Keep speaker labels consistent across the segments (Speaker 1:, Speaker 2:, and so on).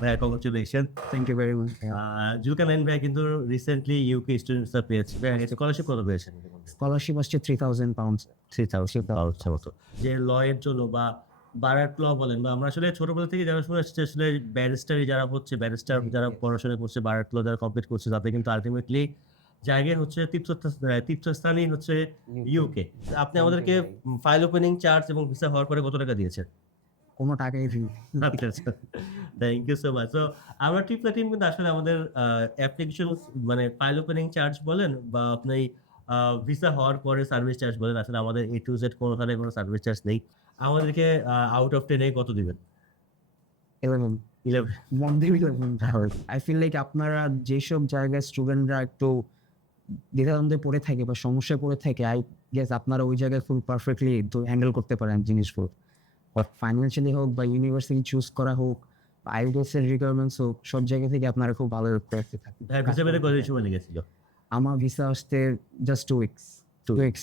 Speaker 1: ভাইয়া congratulation
Speaker 2: thank you very much
Speaker 1: Zulkarnain ভাই কিন্তু রিসেন্টলি ইউকে স্টুডেন্টসরা পেয়েছে স্কলারশিপ কত পেয়েছেন
Speaker 2: স্কলারশিপ আসছে three thousand pounds
Speaker 1: three thousand আচ্ছা মতো যে ল এর জন্য বা বারাট ল বলেন বা আমরা আসলে ছোটবেলা থেকে যারা শুনে আসছে আসলে ব্যারিস্টারি যারা হচ্ছে ব্যারিস্টার যারা পড়াশোনা করছে বারাট ল যারা কমপ্লিট করছে তাতে কিন্তু আলটিমেটলি জায়গায় হচ্ছে তীর্থস্থান তীর্থস্থানই হচ্ছে ইউকে আপনি আমাদেরকে ফাইল ওপেনিং চার্জ এবং ভিসা হওয়ার পরে কত টাকা দিয়েছেন?
Speaker 2: কোনো টাকাই ফি
Speaker 1: আচ্ছা আচ্ছা। Thank you so much so আমরা ট্রিপলা টিম কিন্তু আসলে আমাদের অ্যাপ্লিকেশন মানে ফাইল ওপেনিং চার্জ বলেন বা আপনি ভিসা হওয়ার পরে সার্ভিস চার্জ বলেন আসলে আমাদের এ টু জেড কোনোখানে কোনো সার্ভিস চার্জ নেই। আমাদেরকে আউট অফ টেনে কত দিবেন?
Speaker 2: ইলেভেন
Speaker 1: ইলেভেন
Speaker 2: মন্দির আই ফিল লাইক আপনারা যেসব জায়গায় স্টুডেন্টরা একটু দ্বিধাদ্বন্দ্বে পড়ে থাকে বা সমস্যায় পড়ে থাকে আই গেস আপনারা ওই জায়গায় ফুল পারফেক্টলি হ্যান্ডেল করতে পারেন জিনিসগুলো। ফাইন্যান্সিয়ালি হোক বা ইউনিভার্সিটি চুজ করা হোক আইডিএস এর রিকোয়ারমেন্টস হোক সব জায়গা থেকে আপনারা খুব ভালো প্র্যাকটিস থাকে
Speaker 1: ভিসা পেতে কত সময় লেগেছিল
Speaker 2: আমার ভিসা আসতে just two weeks two weeks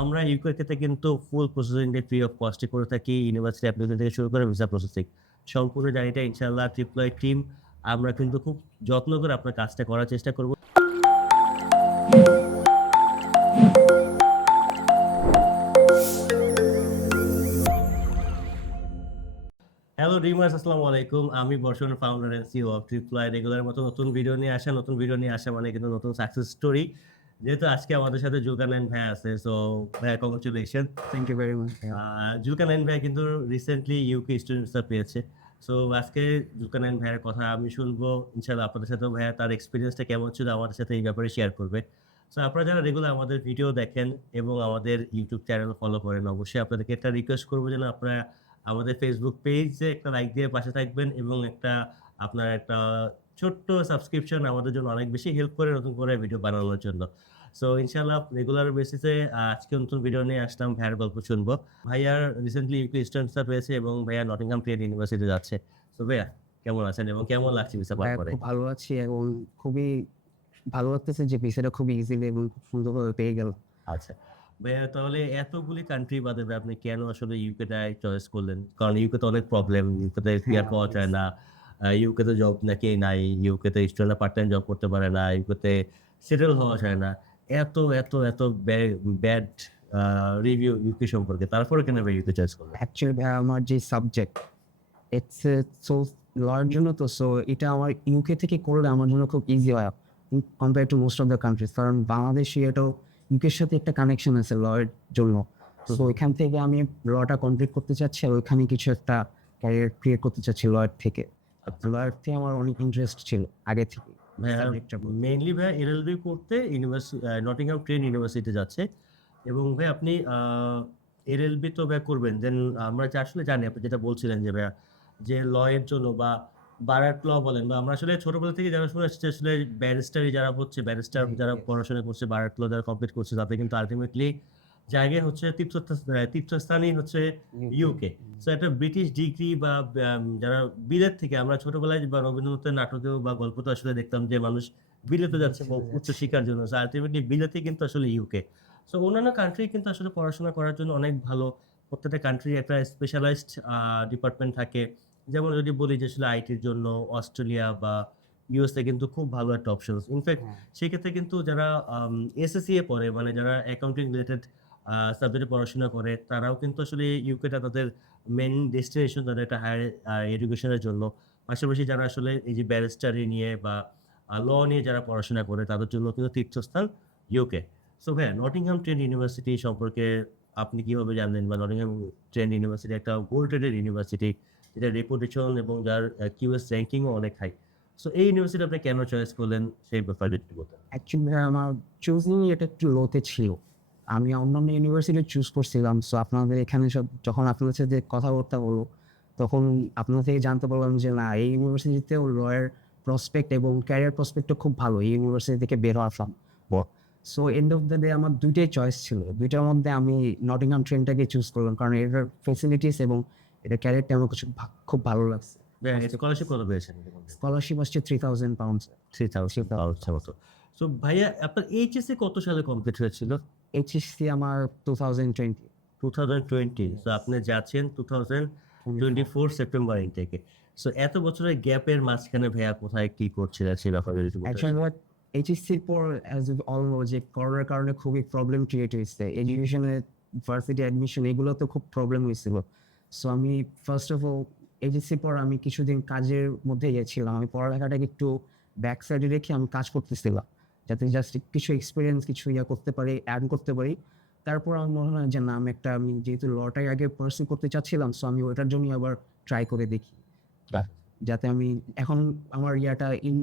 Speaker 1: আমরা ইউকে ক্ষেত্রে কিন্তু ফুল প্রসেসিংটা ফ্রি অফ কস্টে করে থাকি ইউনিভার্সিটি অ্যাপ্লিকেশন থেকে শুরু করে ভিসা প্রসেসিং সম্পূর্ণ জার্নিটা ইনশাল্লাহ ট্রিপ্লয় টিম আমরা কিন্তু খুব যত্ন করে আপনার কাজটা করার চেষ্টা করব। রিমার্স আসসালামু আলাইকুম আমি Barshon founder and CEO of Triploy regular মতো নতুন ভিডিও নিয়ে আসা। নতুন ভিডিও নিয়ে আসা মানে কিন্তু নতুন সাকসেস স্টোরি যেহেতু আজকে আমাদের সাথে জুলকানাইন ভাই আছে সো ভাই congratulation
Speaker 2: thank you very much
Speaker 1: Zulkarnain ভাই কিন্তু রিসেন্টলি ইউকে স্টুডেন্টসরা পেয়েছে। সো আজকে জুলকানাইন ভাইয়ের কথা আমি শুনব। ইনশাল্লাহ আপনাদের সাথেও ভাইয়া তার এক্সপিরিয়েন্সটা কেমন ছিল আমাদের সাথে এই ব্যাপারে শেয়ার করবে। সো আপনারা যারা রেগুলার আমাদের ভিডিও দেখেন এবং আমাদের ইউটিউব চ্যানেল ফলো করেন অবশ্যই আপনাদেরকে একটা রিকোয়েস্ট করব যেন আপনারা আমাদের ফেসবুক পেজে একটা লাইক দিয়ে পাশে থাকবেন এবং একটা আপনার একটা ছোট্ট সাবস্ক্রিপশন আমাদের জন্য অনেক বেশি হেল্প করে নতুন করে ভিডিও বানানোর জন্য। সো ইনশাল্লাহ রেগুলার বেসিসে আজকে নতুন ভিডিও নিয়ে আসলাম ভাইয়ার গল্প শুনব। ভাইয়ার রিসেন্টলি ইউকে স্টুডেন্টসরা পেয়েছে এবং ভাইয়া নটিংহাম ট্রেড ইউনিভার্সিটি যাচ্ছে। তো ভাইয়া কেমন আছেন এবং কেমন লাগছে ভিসা পাওয়ার পরে
Speaker 2: খুব ভালো আছি এবং খুবই ভালো লাগতেছে যে ভিসাটা খুব ইজিলি এবং খুব সুন্দরভাবে পেয়ে গেল।
Speaker 1: আচ্ছা। ভাইয়া তাহলে এতগুলি কান্ট্রি বাদে ভাই আপনি কেন আসলে ইউকেটাই চয়েস করলেন? কারণ ইউকে তো অনেক প্রবলেম ইউকেতে ক্লিয়ার পাওয়া যায় না ইউকেতে জব নাকি নাই ইউকেতে স্টুডেন্টরা পার্ট টাইম জব করতে পারে না ইউকেতে সেটেল হওয়া যায় না। এত এত এত ব্যাড রিভিউ ইউকে সম্পর্কে। তারপরে কেন ভাই ইউকে চয়েস করলেন?
Speaker 2: অ্যাকচুয়ালি আমার যে সাবজেক্ট ইটস সো লয়ার জন্য তো সো এটা আমার ইউকে থেকে করলে আমার জন্য খুব ইজি হয় compare to most of the countries কারণ বাংলাদেশে এটাও ইউকের সাথে একটা কানেকশন আছে লয়ের জন্য। তো ওইখান থেকে আমি লটা কমপ্লিট করতে চাচ্ছি আর ওইখানে কিছু একটা ক্যারিয়ার ক্রিয়েট করতে চাচ্ছি লয়ের থেকে। লয়ের থেকে আমার অনেক ইন্টারেস্ট ছিল আগে থেকে।
Speaker 1: মেইনলি ভাই এলএলবি করতে ইউনিভার্সিটি নটিংহাম ট্রেন ইউনিভার্সিটি যাচ্ছে। এবং ভাই আপনি এলএলবি তো ভাই করবেন। দেন আমরা যে আসলে জানি আপনি যেটা বলছিলেন যে ভাইয়া যে ল এর জন্য বা বারাট ল বলেন বা আমরা আসলে ছোটবেলা থেকে যারা শুনে আসছে আসলে ব্যারিস্টারি যারা হচ্ছে ব্যারিস্টার যারা পড়াশোনা করছে বারাট ল যারা কমপ্লিট করছে তাতে কিন্তু আলটিমেটলি জায়গায় হচ্ছে তীর্থস্থান তীর্থস্থানই হচ্ছে ইউকে সো একটা ব্রিটিশ ডিগ্রি বা যারা বিলেত থেকে আমরা ছোটবেলায় বা রবীন্দ্রনাথের নাটকেও বা গল্পতে আসলে দেখতাম যে মানুষ বিলেতে যাচ্ছে উচ্চ শিক্ষার জন্য। আলটিমেটলি বিলেতে কিন্তু আসলে ইউকে সো অন্যান্য কান্ট্রি কিন্তু আসলে পড়াশোনা করার জন্য অনেক ভালো। প্রত্যেকটা কান্ট্রি একটা স্পেশালাইজড ডিপার্টমেন্ট থাকে। যেমন যদি বলি যে আসলে আইটির জন্য অস্ট্রেলিয়া বা ইউএসএ কিন্তু খুব ভালো একটা অপশন ইনফ্যাক্ট সেক্ষেত্রে কিন্তু যারা এসএসসি এ পড়ে মানে যারা অ্যাকাউন্টিং রিলেটেড সাবজেক্টে পড়াশোনা করে তারাও কিন্তু আসলে ইউকেটা তাদের মেন ডেস্টিনেশন তাদের একটা হায়ার এডুকেশনের জন্য। পাশাপাশি যারা আসলে এই যে ব্যারিস্টারি নিয়ে বা ল নিয়ে যারা পড়াশোনা করে তাদের জন্য কিন্তু তীর্থস্থান ইউকে সো হ্যাঁ নটিংহাম ট্রেন্ড ইউনিভার্সিটি সম্পর্কে আপনি কীভাবে জানলেন বা নটিংহাম ট্রেন্ড ইউনিভার্সিটি একটা গোল্ড রেটেড ইউনিভার্সিটি যেটা রেপুটেশন এবং যার কিউএস র্যাঙ্কিংও অনেক হাই সো এই ইউনিভার্সিটি আপনি কেন চয়েস করলেন? সেই ব্যাপারে একটু বলতেন।
Speaker 2: অ্যাকচুয়ালি আমার চুজিং এটা একটু লোতে ছিল। আমি অন্যান্য ইউনিভার্সিটি চুজ করছিলাম। সো আপনাদের এখানে সব, যখন আপনাদের সাথে কথাবার্তা হলো, তখন আপনার থেকে জানতে পারলাম যে, না, এই ইউনিভার্সিটিতেও লয়ার প্রসপেক্ট এবং ক্যারিয়ার প্রসপেক্টও খুব ভালো। এই ইউনিভার্সিটি থেকে বের পর। So end of the day আমার দুইটাই চয়েস ছিল। দুইটার মধ্যে আমি নটিংহাম ট্রেনটাকে চুজ করলাম। কারণ এটার ফেসিলিটিস এবং এটা ক্যারিয়ারটা আমার কিছু খুব ভালো লাগছে।
Speaker 1: স্কলারশিপ কত পেয়েছেন?
Speaker 2: স্কলারশিপ আসছে three thousand pounds
Speaker 1: three thousand আচ্ছা মতো সো ভাইয়া আপনার এইচএসসি কত সালে কমপ্লিট হয়েছিল?
Speaker 2: এইচএসসি আমার two thousand twenty
Speaker 1: two thousand twenty so আপনি যাচ্ছেন two thousand twenty four September থেকে সো এত বছরের গ্যাপের মাঝখানে ভাইয়া কোথায় কি করছিলেন সেই ব্যাপারে একটু বলতে
Speaker 2: অ্যাকচুয়ালি what এইচএসসির পর অ্যাজ অল যে করোনার কারণে খুবই প্রবলেম ক্রিয়েট হয়েছে। এডুকেশনে ভার্সিটি অ্যাডমিশন এগুলো তো খুব প্রবলেম হয়েছিল। সো আমি ফার্স্ট অফ অল এইচএসসির পর আমি কিছুদিন কাজের মধ্যে গিয়েছিলাম আমি পড়ালেখাটাকে একটু ব্যাক সাইডে রেখে আমি কাজ করতেছিলাম। যাতে জাস্ট কিছু এক্সপিরিয়েন্স কিছু ইয়া করতে পারি অ্যাড করতে পারি। তারপর আমার মনে হয় যে না আমি একটা আমি যেহেতু লটাই আগে পার্সু করতে চাচ্ছিলাম সো আমি ওটার জন্যই আবার ট্রাই করে দেখি। যাতে আমি এখন আমার ইয়াটা ইন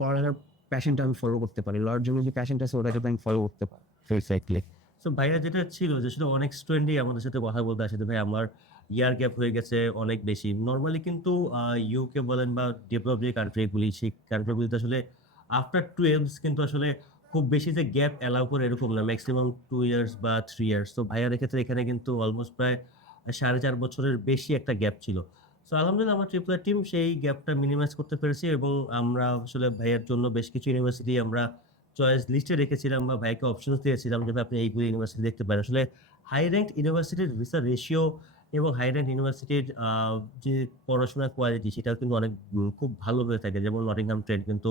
Speaker 2: পড়ালেখার প্যাশনটা আমি ফলো করতে পারি। লড়ার জন্য যে প্যাশনটা আছে ওটা যাতে আমি ফলো করতে পারি।
Speaker 1: এক্স্যাক্টলি সো ভাইয়া যেটা ছিল যে শুধু অনেক স্টুডেন্টই আমাদের সাথে কথা বলতে আসে ভাই, আমার ইয়ার গ্যাপ হয়ে গেছে অনেক বেশি। নর্মালি কিন্তু ইউকে বলেন বা ডেভেলপ যে কান্ট্রিগুলি সেই কান্ট্রিগুলিতে আসলে আফটার টুয়েলভস কিন্তু আসলে খুব বেশি যে গ্যাপ অ্যালাউ করে এরকম না ম্যাক্সিমাম টু ইয়ার্স বা থ্রি ইয়ার্স তো ভাইয়ার ক্ষেত্রে এখানে কিন্তু অলমোস্ট প্রায় সাড়ে চার বছরের বেশি একটা গ্যাপ ছিল। সো আলহামদুলিল্লাহ আমার ট্রিপলার টিম সেই গ্যাপটা মিনিমাইজ করতে পেরেছি এবং আমরা আসলে ভাইয়ার জন্য বেশ কিছু ইউনিভার্সিটি আমরা চয়েস লিস্টে রেখেছিলাম বা ভাইকে অপশন দিয়েছিলাম যে আপনি এইগুলি ইউনিভার্সিটি দেখতে পারেন। আসলে হাই র্যাঙ্ক ইউনিভার্সিটির ভিসা রেশিও এবং হাই র্যাঙ্ক ইউনিভার্সিটির যে পড়াশোনার কোয়ালিটি সেটাও কিন্তু অনেক খুব ভালো হয়ে থাকে। যেমন নটিংহাম ট্রেড কিন্তু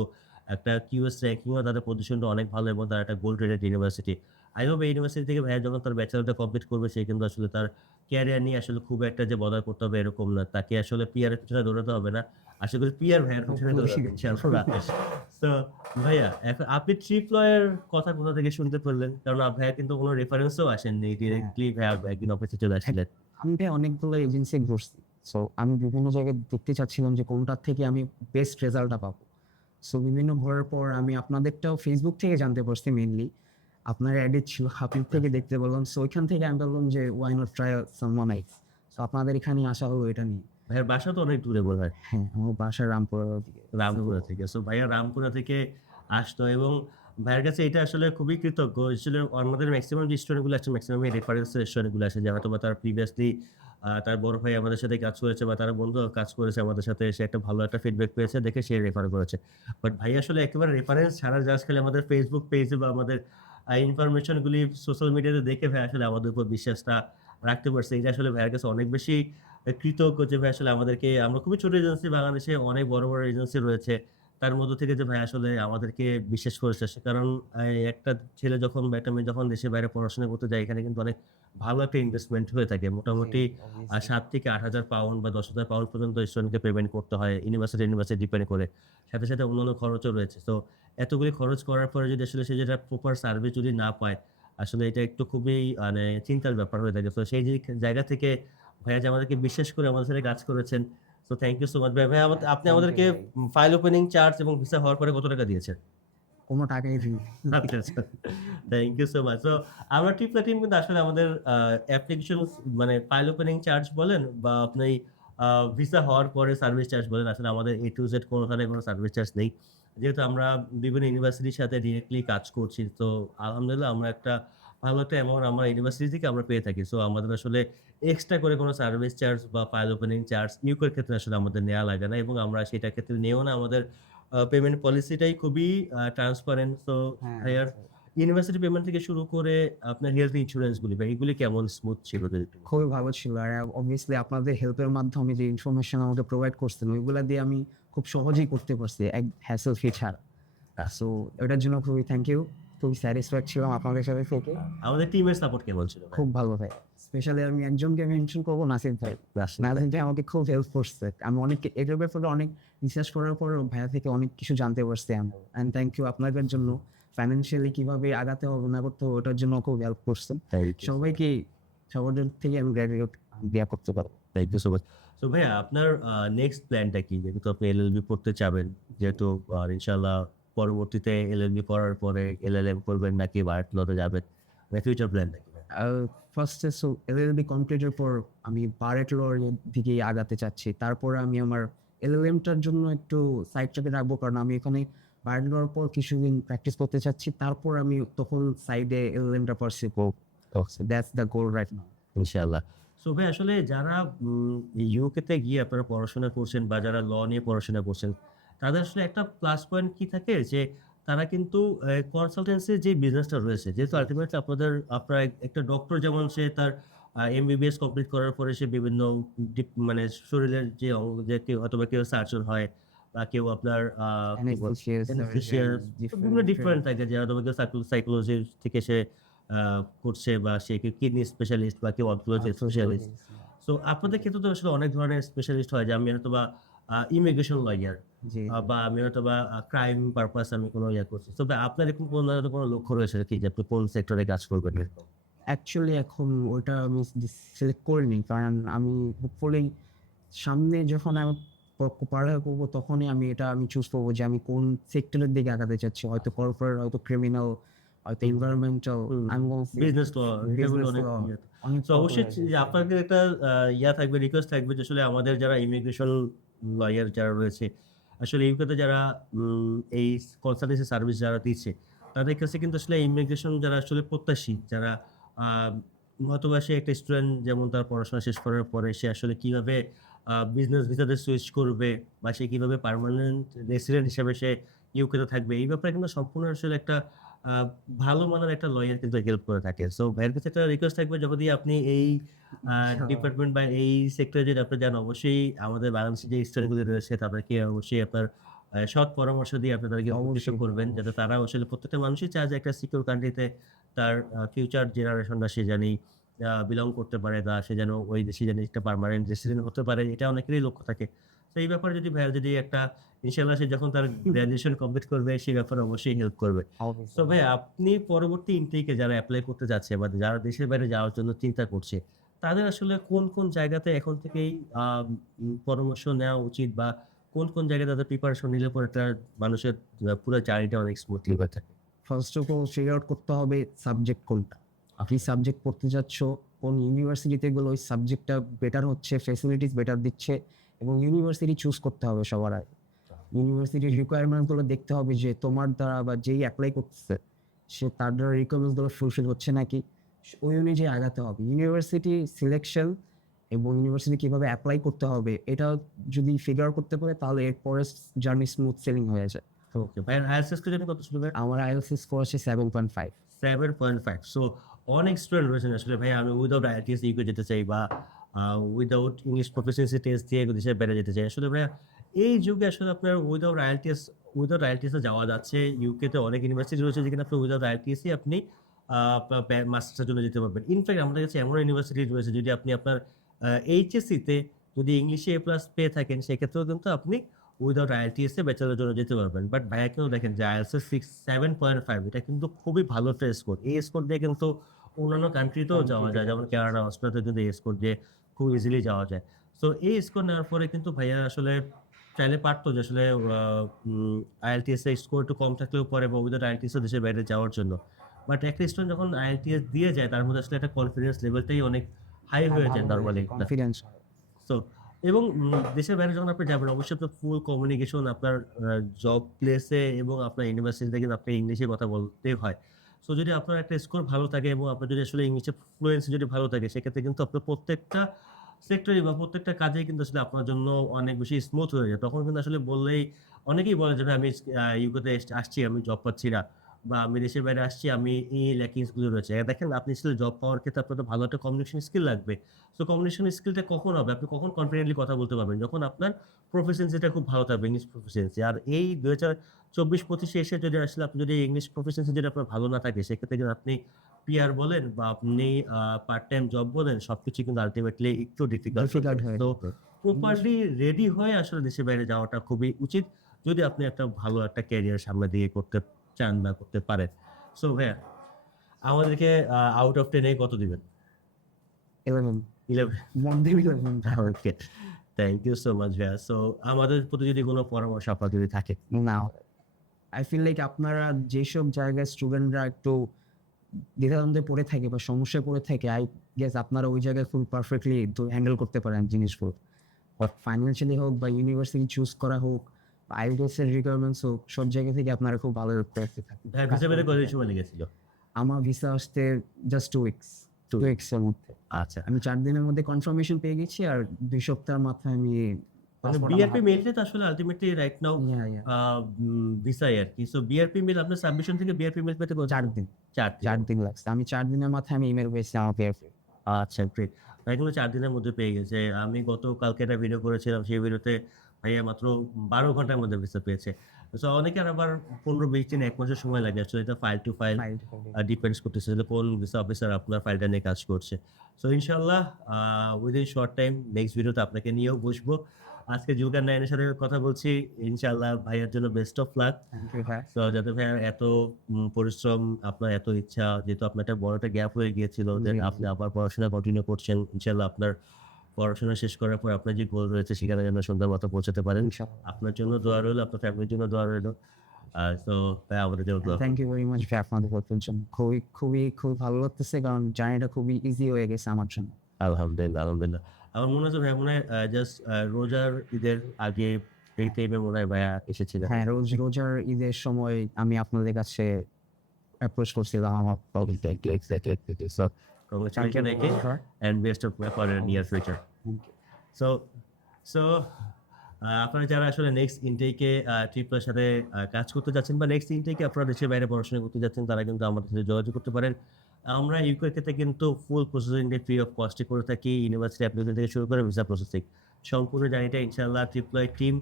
Speaker 1: একটা কিউএস র্যাঙ্কিংও তাদের পজিশনটা অনেক ভালো এবং তার একটা gold rated university I hope এই ইউনিভার্সিটি থেকে ভাইয়া যখন তার ব্যাচেলারটা কমপ্লিট করবে, সে কিন্তু আসলে তার ক্যারিয়ার নিয়ে আসলে খুব একটা যে বদার করতে হবে এরকম না। তাকে আসলে পিয়ারের পিছনে দৌড়াতে হবে না। আশা করি পিয়ার ভাইয়ার পিছনে দৌড়াবে ইনশাআল্লাহ। তো ভাইয়া এখন আপনি ট্রিপ লয়ের কথা কোথা থেকে শুনতে পারলেন কারণ ভাইয়া কিন্তু কোনো রেফারেন্সও আসেননি ডিরেক্টলি ভাইয়া একদিন অফিসে চলে আসছিলেন
Speaker 2: আমি ভাই অনেকগুলো এজেন্সি ঘুরছি। সো আমি বিভিন্ন জায়গায় দেখতে চাচ্ছিলাম যে কোনটার থেকে আমি বেস্ট রেজাল্টটা পাবো। সো বিভিন্ন ঘোরার পর আমি আপনাদেরটাও ফেসবুক থেকে জানতে পারছি মেনলি আপনার অ্যাডেড ছিল হাফিজ থেকে দেখতে বললাম। সো ওইখান থেকে আমি বললাম যে why not try someone else so আপনাদের এখানে আসা হলো এটা নিয়ে।
Speaker 1: ভাইয়ার বাসা তো অনেক দূরে বোধ হয়।
Speaker 2: হ্যাঁ আমার বাসা রামপুরা
Speaker 1: রামপুরা থেকে। সো ভাইয়া রামপুরা থেকে আসতো এবং ভাইয়ের কাছে এটা আসলে খুবই কৃতজ্ঞ। আসলে আমাদের ম্যাক্সিমাম যে স্টুডেন্টগুলো আছে ম্যাক্সিমাম রেফারেন্স স্টুডেন্টগুলো আছে যে হয়তো বা তার প্রিভিয়াসলি তার বড় ভাই আমাদের সাথে কাজ করেছে বা তারা বন্ধু কাজ করেছে আমাদের সাথে সে একটা ভালো একটা ফিডব্যাক পেয়েছে দেখে সে রেফার করেছে। বাট ভাই আসলে একেবারে রেফারেন্স ছাড়া জাস্ট খালি আমাদের ফেসবুক পেজে বা আমাদের ইনফরমেশনগুলি সোশ্যাল মিডিয়াতে দেখে ভাই আসলে আমাদের উপর বিশ্বাসটা রাখতে পারছে। এটা আসলে ভাইয়ের কাছে অনেক বেশি কৃতজ্ঞ যে ভাই আসলে আমাদেরকে, আমরা খুবই ছোট এজেন্সি বাংলাদেশে অনেক বড় বড় এজেন্সি রয়েছে। তার মধ্য থেকে যে ভাই আসলে আমাদেরকে বিশ্বাস করেছে কারণ একটা ছেলে যখন একটা মেয়ে যখন দেশের বাইরে পড়াশোনা করতে যায় এখানে কিন্তু অনেক ভালো একটা ইনভেস্টমেন্ট হয়ে থাকে। মোটামুটি সাত থেকে আট হাজার পাউন্ড বা দশ হাজার পাউন্ড পর্যন্ত স্টুডেন্টকে পেমেন্ট করতে হয় ইউনিভার্সিটি ইউনিভার্সিটি ডিপেন্ড করে। সাথে সাথে অন্যান্য খরচও রয়েছে। তো এতগুলি খরচ করার পরে যদি আসলে সে যেটা প্রপার সার্ভিস যদি না পায় আসলে এটা একটু খুবই মানে চিন্তার ব্যাপার হয়ে থাকে। তো সেই যে- জায়গা থেকে ভাইয়া যে আমাদেরকে বিশ্বাস করে আমাদের সাথে কাজ করেছেন তো থ্যাংক ইউ সো মাচ ভাই ভাই আপনি আমাদেরকে ফাইল ওপেনিং চার্জ এবং ভিসা হওয়ার পরে কত টাকা দিয়েছেন?
Speaker 2: কোনো টাকাই দিই
Speaker 1: thank you so much so আমরা ট্রিপলা টিম কিন্তু আসলে আমাদের অ্যাপ্লিকেশন মানে ফাইল ওপেনিং চার্জ বলেন বা আপনি ভিসা হওয়ার পরে সার্ভিস চার্জ বলেন আসলে আমাদের এ টু জেড কোনোখানে কোনো সার্ভিস চার্জ নেই। যেহেতু আমরা বিভিন্ন ইউনিভার্সিটির সাথে ডিরেক্টলি কাজ করছি তো আলহামদুলিল্লাহ আমরা একটা ভালো একটা অ্যামাউন্ট আমরা ইউনিভার্সিটি থেকে আমরা পেয়ে থাকি। সো আমাদের আসলে এক্সট্রা করে কোনো সার্ভিস চার্জ বা ফাইল ওপেনিং চার্জ ইউকের ক্ষেত্রে আসলে আমাদের নেওয়া লাগে না এবং আমরা সেটা ক্ষেত্রে নেও না। আমাদের পেমেন্ট পলিসিটাই খুবই ট্রান্সপারেন্ট তো হায়ার ইউনিভার্সিটি পেমেন্ট থেকে শুরু করে আপনার হেলথ ইন্স্যুরেন্স গুলি বা এগুলি কেমন স্মুথ ছিল?
Speaker 2: খুবই ভালো ছিল। আর অবভিয়াসলি আপনাদের হেল্পের মাধ্যমে যে ইনফরমেশন আমাকে প্রোভাইড করছেন ওইগুলা দিয়ে আমি খুব সহজেই করতে পারছি এক হ্যাসেল ফি ছাড়া। সো এটার জন্য খুবই থ্যাংক ইউ খুবই স্যাটিসফাইড ছিলাম আপনাদের সাথে থেকে।
Speaker 1: আমাদের টিমের সাপোর্ট কেমন ছিল
Speaker 2: খুব ভালো ভাই। স্পেশালি আমি একজনকে মেনশন করব নাসির ভাই। নাসির ভাই। আমাকে খুব হেল্প করছে। আমি অনেক এটার ব্যাপারে অনেক রিসার্চ করার পর ভাইয়া থেকে অনেক কিছু জানতে পারছি আমি। অ্যান্ড থ্যাংক ইউ আপনাদের জন্য। ফাইন্যান্সিয়ালি কীভাবে আগাতে হবে না করতে হবে ওটার জন্য খুব হেল্প করছেন সবাইকে সবার থেকে আমি গ্র্যাজুয়েট দেওয়া করতে পারব।
Speaker 1: থ্যাংক ইউ সো মাচ তো ভাইয়া আপনার নেক্সট প্ল্যানটা কি? যেহেতু আপনি এলএলবি পড়তে চাবেন যেহেতু আর ইনশাল্লাহ পরবর্তীতে এলএলবি পড়ার পরে এলএলএম করবেন নাকি বার্ট লতে যাবেন? ফিউচার প্ল্যানটা কি ভাই?
Speaker 2: ফার্স্টে সো এলএলবি কমপ্লিটের পর আমি বারেট লর দিকে আগাতে চাচ্ছি। তারপর আমি আমার এলএলএমটার জন্য একটু সাইড ট্র্যাকে রাখব কারণ আমি এখানে বারেট লর পর কিছুদিন প্র্যাকটিস করতে চাচ্ছি। তারপর আমি তখন সাইডে এলএলএমটা পারসি that's the goal right now
Speaker 1: ইনশাআল্লাহ। সো ভাই আসলে যারা ইউকেতে গিয়ে আপনারা পড়াশোনা করছেন বা যারা ল নিয়ে পড়াশোনা করছেন তাদের আসলে একটা প্লাস পয়েন্ট কি থাকে? যে তারা কিন্তু কনসালটেন্সির যে বিজনেসটা রয়েছে যেহেতু আলটিমেটলি আপনাদের আপনারা এক- একটা ডক্টর যেমন সে তার এমবিবিএস কমপ্লিট করার পরে সে বিভিন্ন মানে শরীরের যে যে কেউ অথবা কেউ সার্জন হয় বা কেউ আপনার বিভিন্ন ডিফারেন্ট থাকে যে অথবা কেউ সাইকোলজি থেকে সে করছে বা সে কেউ কিডনি স্পেশালিস্ট বা কেউ অনকোলজি স্পেশালিস্ট সো আপনাদের ক্ষেত্রে তো আসলে অনেক ধরনের স্পেশালিস্ট হয় যে আমি হয়তো বা ইমিগ্রেশন লয়ার বা আমি হয়তো বা ক্রাইম পারপাস আমি কোনো ইয়ে করছি। তবে আপনার এরকম কোনো কোনো লক্ষ্য রয়েছে কি যে আপনি কোন সেক্টরে কাজ করবেন?
Speaker 2: অ্যাকচুয়ালি এখন ওইটা আমি সিলেক্ট করিনি কারণ আমি হোপফুলি সামনে যখন আমি পড়ালেখা করব তখনই আমি এটা আমি চুজ করব যে আমি কোন সেক্টরের দিকে আগাতে চাচ্ছি। হয়তো কর্পোরেট হয়তো ক্রিমিনাল হয়তো এনভায়রনমেন্টাল আমি
Speaker 1: বিজনেস অবশ্যই আপনাদের একটা ইয়া থাকবে রিকোয়েস্ট থাকবে যে আসলে আমাদের যারা ইমিগ্রেশন লয়ার যারা রয়েছে আসলে ইউকেতে যারা এই কনসালটেন্সি সার্ভিস যারা দিচ্ছে তাদের কাছে কিন্তু আসলে ইমিগ্রেশন যারা আসলে প্রত্যাশী যারা আহ, হয়তো সে একটা স্টুডেন্ট যেমন তার পড়াশোনা শেষ করার পরে সে আসলে কীভাবে বিজনেস ভিসাতে সুইচ করবে বা সে কীভাবে পার্মানেন্ট রেসিডেন্ট হিসাবে সে ইউকেতে থাকবে এই ব্যাপারে কিন্তু সম্পূর্ণ আসলে একটা ভালো মানের একটা লয়ার কিন্তু হেল্প করে থাকে। সো ভাইয়ের কাছে একটা রিকোয়েস্ট থাকবে যদি আপনি এই ডিপার্টমেন্ট বা এই সেক্টরে যদি আপনি যান অবশ্যই আমাদের বাংলাদেশে যে স্টুডেন্টগুলি রয়েছে তাদেরকে অবশ্যই আপনার সৎ পরামর্শ দিয়ে আপনি তাদেরকে অবশ্যই করবেন যাতে তারা আসলে প্রত্যেকটা মানুষই চায় যে একটা সিকিউর কান্ট্রিতে তার ফিউচার জেনারেশনটা সে জানি বিলং করতে পারে বা সে যেন ওই দেশে যেন একটা পার্মানেন্ট রেসিডেন্ট হতে পারে এটা অনেকেরই লক্ষ্য থাকে। তো এই ব্যাপারে যদি ভাইয়া যদি একটা ইনশাল্লাহ সে যখন তার গ্র্যাজুয়েশন কমপ্লিট করবে সেই ব্যাপারে অবশ্যই হেল্প করবে। তো ভাই আপনি পরবর্তী ইনটেকে যারা অ্যাপ্লাই করতে যাচ্ছে বা যারা দেশের বাইরে যাওয়ার জন্য চিন্তা করছে তাদের আসলে কোন কোন জায়গাতে এখন থেকেই পরামর্শ নেওয়া উচিত বা কোন কোন জায়গায় তাদের প্রিপারেশন নিলে পরে একটা মানুষের পুরো জার্নিটা অনেক স্মুথলি হয়ে থাকে?
Speaker 2: First of all figure out করতে হবে সাবজেক্ট কোনটা। আপনি সাবজেক্ট পড়তে যাচ্ছ কোন ইউনিভার্সিটিতে গেলে ওই সাবজেক্টটা বেটার হচ্ছে ফেসিলিটিস বেটার দিচ্ছে এবং ইউনিভার্সিটি চুজ করতে হবে সবার আগে। ইউনিভার্সিটির রিকোয়ারমেন্টগুলো দেখতে হবে যে তোমার দ্বারা বা যেই অ্যাপ্লাই করতেছে সে তার দ্বারা রিকোয়ারমেন্টসগুলো ফুলফিল হচ্ছে নাকি? ওই অনুযায়ী আগাতে হবে। ইউনিভার্সিটি সিলেকশন এবং ইউনিভার্সিটি কীভাবে অ্যাপ্লাই করতে হবে এটা যদি ফিগার করতে পারে তাহলে এরপরে জার্নি স্মুথ সেলিং হয়ে যায়।
Speaker 1: ওকে ভাই কত ছিল ভাই?
Speaker 2: আমার আইএলসি স্কোর আছে seven point five
Speaker 1: seven point five so অনেক স্টুডেন্ট রয়েছেন আসলে। ভাই আমি উইদাউট আইএলটিএস ইউকে যেতে চাই বা উইদাউট ইংলিশ প্রফেসিয়েন্সি টেস্ট দিয়ে দেশে বেড়ে যেতে চাই আসলে ভাই এই যুগে আসলে আপনার উইদাউট আইএলটিএস উইদাউট আইএলটিএস যাওয়া যাচ্ছে। ইউকেতে অনেক ইউনিভার্সিটি রয়েছে যেখানে আপনি উইদাউট আইএলটিএসই আপনি মাস্টার্সের জন্য যেতে পারবেন। ইনফ্যাক্ট আমাদের কাছে এমন ইউনিভার্সিটি রয়েছে যদি আপনি আপনার এইচএসসিতে যদি ইংলিশে এ প্লাস পেয়ে থাকেন সেক্ষেত্রেও কিন্তু আপনি উইদাউট আইএলটিএস এ ব্যাচেলারের জন্য যেতে পারবেন। বাট ভাইয়া কিন্তু দেখেন যে IELTS six seven point five এটা কিন্তু খুবই ভালো একটা স্কোর এই স্কোর দিয়ে কিন্তু অন্যান্য কান্ট্রিতেও যাওয়া যায়। যেমন কানাডা অস্ট্রেলিয়াতে কিন্তু এই স্কোর দিয়ে খুব ইজিলি যাওয়া যায়। সো এই স্কোর নেওয়ার পরে কিন্তু ভাইয়া আসলে চাইলে পারতো যে আসলে আইএলটিএস এর স্কোর একটু কম থাকলেও পরে বা উইদাউট আইএলটিএস দেশের বাইরে যাওয়ার জন্য। বাট একটা স্টুডেন্ট যখন আইএলটিএস দিয়ে যায় তার মধ্যে আসলে একটা কনফিডেন্স লেভেলটাই অনেক হাই হয়ে যায় নর্মালি
Speaker 2: কনফিডেন্স
Speaker 1: সো এবং দেশের বাইরে যখন আপনি যাবেন অবশ্যই আপনার ফুল কমিউনিকেশন আপনার জব প্লেসে এবং আপনার ইউনিভার্সিটিতে কিন্তু আপনি ইংলিশে কথা বলতে হয়। সো যদি আপনার একটা স্কোর ভালো থাকে এবং আপনার যদি আসলে ইংলিশে ফ্লুয়েন্সি যদি ভালো থাকে সেক্ষেত্রে কিন্তু আপনার প্রত্যেকটা সেক্টরে বা প্রত্যেকটা কাজেই কিন্তু আসলে আপনার জন্য অনেক বেশি স্মুথ হয়ে যায়। তখন কিন্তু আসলে বললেই অনেকেই বলে যে আমি ইউকেতে আসছি, আমি জব পাচ্ছি না। বা আমি দেশের বাইরে আসছি, আমি এই ল্যাকিংসগুলো রয়েছে। দেখেন, আপনি আসলে জব পাওয়ার ক্ষেত্রে আপনার তো ভালো একটা কমিউনিকেশন স্কিল লাগবে। সো কমিউনিকেশন স্কিলটা কখন হবে? আপনি কখন কনফিডেন্টলি কথা বলতে পারবেন? যখন আপনার প্রফেশনসিটা খুব ভালো থাকবে ইংলিশ প্রফেশনসি আর এই দু হাজার চব্বিশ পঁচিশে এসে যদি আসলে আপনি যদি ইংলিশ প্রফেশনসি যদি আপনার ভালো না থাকে, সেক্ষেত্রে কিন্তু আপনি পিআর বলেন বা আপনি পার্ট টাইম জব বলেন সবকিছু কিন্তু আলটিমেটলি একটু ডিফিকাল্ট তো প্রপারলি রেডি হয়ে আসলে দেশের বাইরে যাওয়াটা খুবই উচিত। যদি আপনি একটা ভালো একটা ক্যারিয়ার সামনে দিয়ে করতে চান বা করতে পারেন। সো ভাইয়া আমাদেরকে আউট অফ টেনে কত দিবেন?
Speaker 2: Eleven
Speaker 1: eleven okay thank you so much ভাইয়া। সো আমাদের প্রতি যদি কোনো পরামর্শ আপনার যদি থাকে।
Speaker 2: না আই ফিল লাইক আপনারা যেসব জায়গায় স্টুডেন্টরা একটু দ্বিধাদ্বন্দ্বে পড়ে থাকে বা সমস্যায় পড়ে থাকে আই গেস আপনারা ওই জায়গায় ফুল পারফেক্টলি হ্যান্ডেল করতে পারেন জিনিসগুলো। ফাইন্যান্সিয়ালি হোক বা ইউনিভার্সিটি চুজ করা হোক আইডিএস এর রিকোয়ারমেন্টস হোক সব জায়গা থেকে আপনারা খুব ভালো প্র্যাকটিস থাকে
Speaker 1: ভাইয়া ভিসা পেতে কত সময় লেগেছিল?
Speaker 2: আমার ভিসা আসতে just two weeks two weeks এর মধ্যে।
Speaker 1: আচ্ছা।
Speaker 2: আমি চার দিনের মধ্যে কনফার্মেশন পেয়ে গেছি আর দুই সপ্তাহের মাথায় আমি
Speaker 1: বিআরপি মেলটা তো আসলে আলটিমেটলি রাইট নাও. ভিসাই আর কি। সো বিআরপি মেল আপনার সাবমিশন থেকে বিআরপি মেল পেতে
Speaker 2: চার দিন।
Speaker 1: চার
Speaker 2: চার দিন লাগছে। আমি চার দিনের মাথায় আমি ইমেল পেয়েছি আমার পেয়ার
Speaker 1: আচ্ছা গ্রেট এগুলো চার দিনের মধ্যে পেয়ে গেছে। আমি গত কালকে একটা ভিডিও করেছিলাম সেই ভিডিওতে ভাইয়া মাত্র বারো ঘণ্টার মধ্যে ভিসা পেয়েছে। তো অনেকের আবার পনেরো বিশ দিন এক মাসের সময় লাগে। আসলে এটা ফাইল টু ফাইল ডিপেন্ডস করতেছে যে কোন ভিসা অফিসার আপনার ফাইলটা নিয়ে কাজ করছে। সো ইনশাল্লাহ উইদিন শর্ট টাইম নেক্সট ভিডিওতে আপনাকে নিয়েও বসবো। আজকে জুলকার নাইনের সাথে কথা বলছি। ইনশাল্লাহ ভাইয়ের জন্য বেস্ট অফ লাক তো যাতে ভাইয়ার এত পরিশ্রম আপনার এত ইচ্ছা যেহেতু আপনার একটা বড় একটা গ্যাপ হয়ে গিয়েছিল। আপনি আবার পড়াশোনা কন্টিনিউ করছেন। ইনশাল্লাহ আপনার পড়াশোনা শেষ করার পর আপনার যে গোল রয়েছে সেখানে যেন সুন্দর মতো পৌঁছাতে পারেন। আপনার জন্য দোয়া রইল আপনার ফ্যামিলির জন্য দোয়া রইল। আর তো ভাই আমাদের জন্য
Speaker 2: থ্যাংক ইউ ভেরি মাচ ভাই আপনাদের জন্য। খুবই খুবই খুবই ভালো লাগতেছে কারণ জার্নিটা খুবই ইজি হয়ে গেছে আমার জন্য।
Speaker 1: আলহামদুলিল্লাহ আলহামদুলিল্লাহ। আমার মনে হচ্ছে মনে হয় জাস্ট রোজার ঈদের আগে এই টাইমে মনে হয় ভাইয়া এসেছিলেন।
Speaker 2: হ্যাঁ রোজ রোজার ঈদের সময় আমি আপনাদের কাছে অ্যাপ্রোচ করছিলাম আমার
Speaker 1: Congratulations again and best of luck for your near future. So, so আহ, আপনারা যারা আসলে নেক্সট ইনটেকে ট্রিপের সাথে কাজ করতে যাচ্ছেন বা নেক্সট ইনটেকে আপনারা দেশের বাইরে পড়াশোনা করতে যাচ্ছেন তারা কিন্তু আমাদের সাথে যোগাযোগ করতে পারেন। আমরা ইউকে থেকে কিন্তু ফুল প্রসেসিংটা ফ্রি অফ কস্টে করে থাকি ইউনিভার্সিটি অ্যাপ্লিকেশন থেকে শুরু করে ভিসা প্রসেসিং সম্পূর্ণ জানিটা ইনশাল্লাহ ট্রিপ্লয় টিম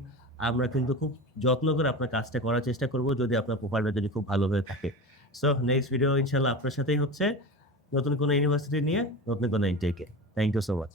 Speaker 1: আমরা কিন্তু খুব যত্ন করে আপনার কাজটা করার চেষ্টা করব যদি আপনার প্রোফাইলটা যদি খুব ভালো হয়ে থাকে। সো নেক্সট ভিডিও ইনশাল্লাহ আপনার সাথেই হচ্ছে। নতুন কোনো ইউনিভার্সিটি নিয়ে, নতুন কোনো ইনটেকে থ্যাংক ইউ সো মাচ